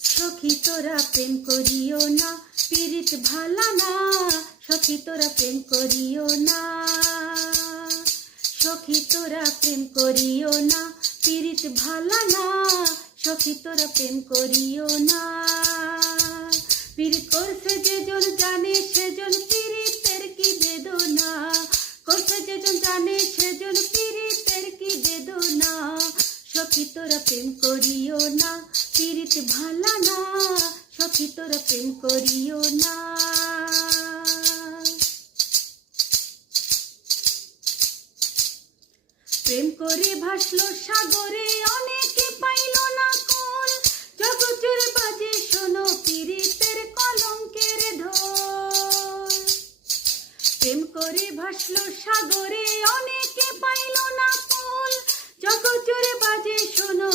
সখী তোরা প্রেম করিও না, পীড়িত ভালা না। সখী তোরা প্রেম করিও না, সখী তোরা প্রেম করিও না, পীড়িত ভালা না। সখী তোরা প্রেম করিও না। পীড়িত করছে যেজন জানে সেজন পীড়িতের কি বেদনা। করছে যেজন জানে সেজন পীড়িতের কি বেদনা। সখী তোরা প্রেম করিও না, পীড়িত ভালা না। সখী তোরা প্রেম করিও না। প্রেম করে ভাসলো সাগরে, অনেকে পাইল না কোল। জগজুর বাজে শোনো পীড়িতের কলঙ্কের ঢোল। প্রেম করে ভাসলো সাগরে, অনেকে পাইল না কোল। জগজুর বাজে শোনো